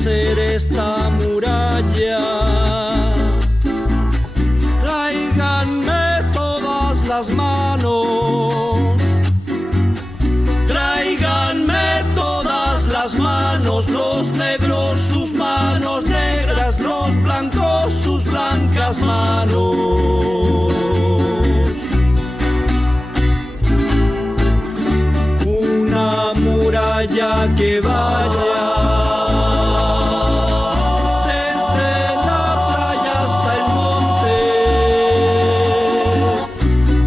hacer esta muralla. Tráiganme todas las manos, tráiganme todas las manos, los negros sus manos negras, los blancos sus blancas manos. Una muralla que vaya desde la playa hasta el monte,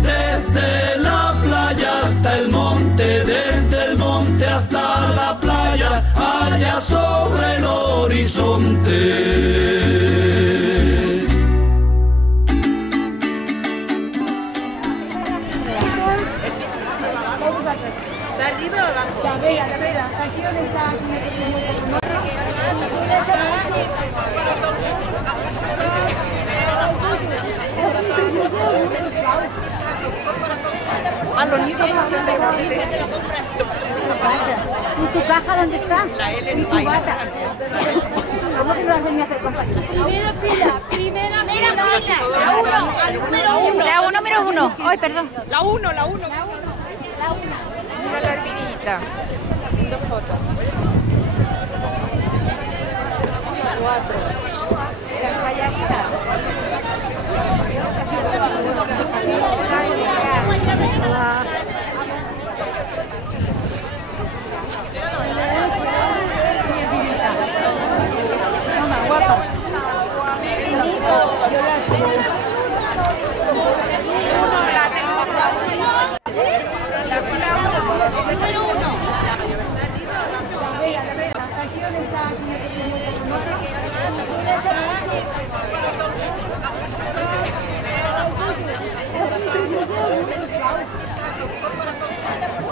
desde la playa hasta el monte, desde el monte hasta la playa, allá sobre el horizonte. Aquí donde está. A los niños no se tenemos. ¿Y tu caja dónde está? ¿Y tu bata? ¿Cómo que no las venía a hacer compañía? Primera fila. La número uno. Ay, perdón. La uno. Mira la hervidita. Dos fotos. 4. Las bailarinas. Toma, guapa.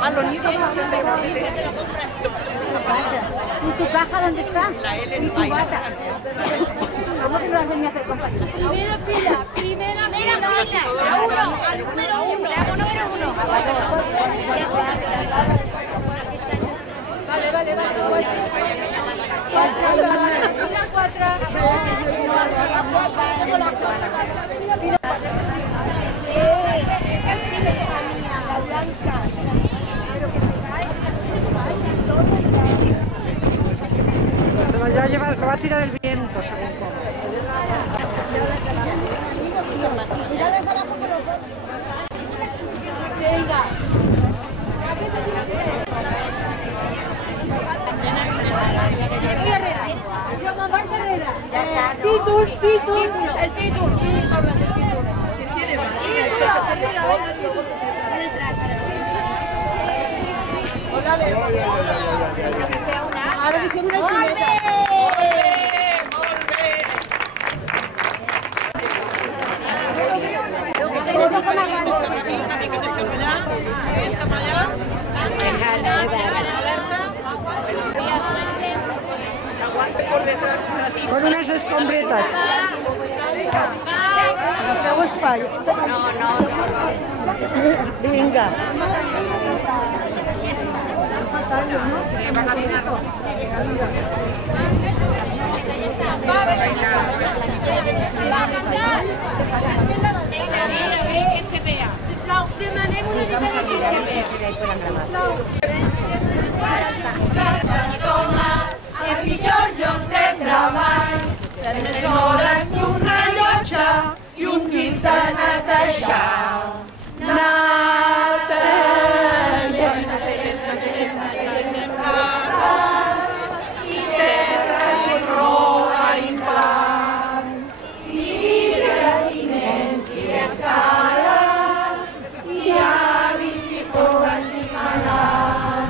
A los niños no se tenemos. ¿Y tu caja dónde está? ¿Y tu bata? ¿Cómo que no las venía a hacer compañía? Primera fila. La número uno. Vale. Lo va a tirar el viento, según cómo. Venga. Ya está. Título. El título. Ahora diciamo una fileta. Con unas escombretas. Agafeu espai. No. Vinga. Fatal, no? Sí, va a caminar. Que se vea. Sisplau, demanem una mica de silenci. Els pitjors llocs de treball, fer més hores que un rellotge i un guil de netejar. Netegem casa i terra i roba i plans i vidres i nens i escales i avis i pobres i malats.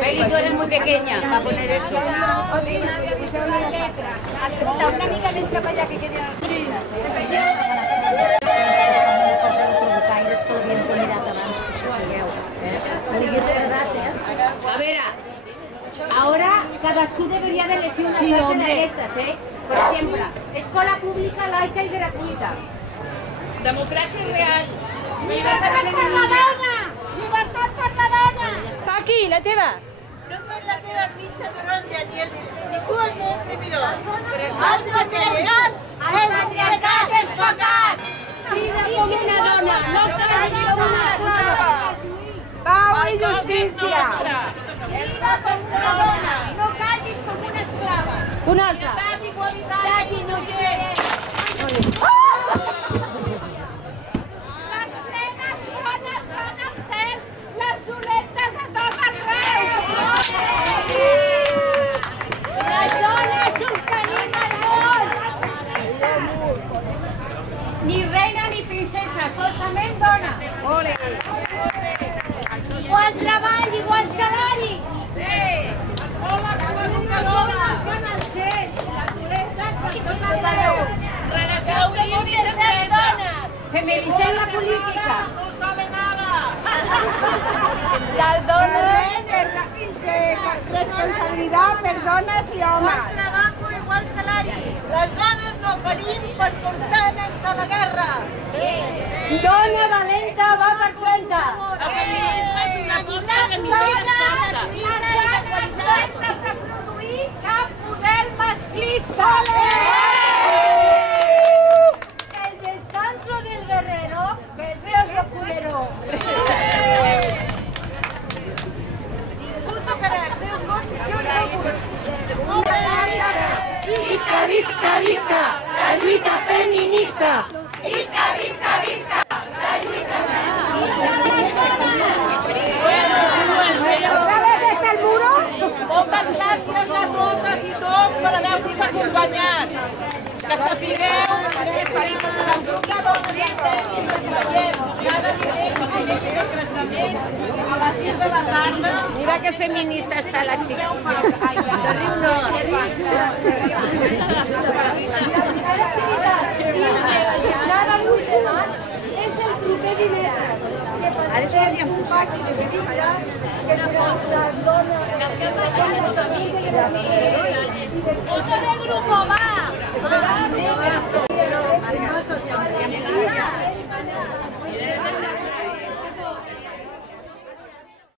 Peggy, tú eres muy pequeña para poner eso. Escolta, una mica més cap allà, que quedi el sí. Provocaires que l'havien convidat abans, que ho sapigueu. No li hagués agradat, A ver, ahora cadascú debería de elegir una clase de estas, Por ejemplo, escuela pública, laica y gratuita. Democràcia real. Llibertat per la dona! Llibertat per la dona! Paqui, la teva. No són la teva mitja taronja, ni tu el meu oprimidor. El patriarcat és pecat! Crida com una dona, no callis com una puta. Pau i justícia. Crida com una dona, no callis com una esclava. Una altra. Igualitat innocent. Les nenes bones van al cel, les dolentes a tot arreu. Les dones sostenim el món. Ni reina ni princesa, solament dona. Igual treball, igual salari. Les dones van al cel, les dolentes per tot arreu. Relació límit de dones. Feminicen la política. No sabe nada. Las dones responsabilitat per dones i homes. Trabajo, igual salari. Les dones no parim per portar nens a la guerra. Dona valenta va per cuenta. El feminisme és una cosa que millor es porta. Les dones hem de reproduir cap model masclista. El descanso del guerrero, que Dios lo cuidó. Visca, visca, visca, la lluita feminista. Visca, visca, visca, la lluita Moltes gràcies a totes i tots per haver-nos acompanyat. Que sapigueu que farem una buscada de cada dimecres de mes a les 6 de la tarda. Mira que feminista està la xica. De Riu Nord. és el proper dimecres. Ara es podríem posar aquí de pedida, que no fos les dones... Foto de grupo, va!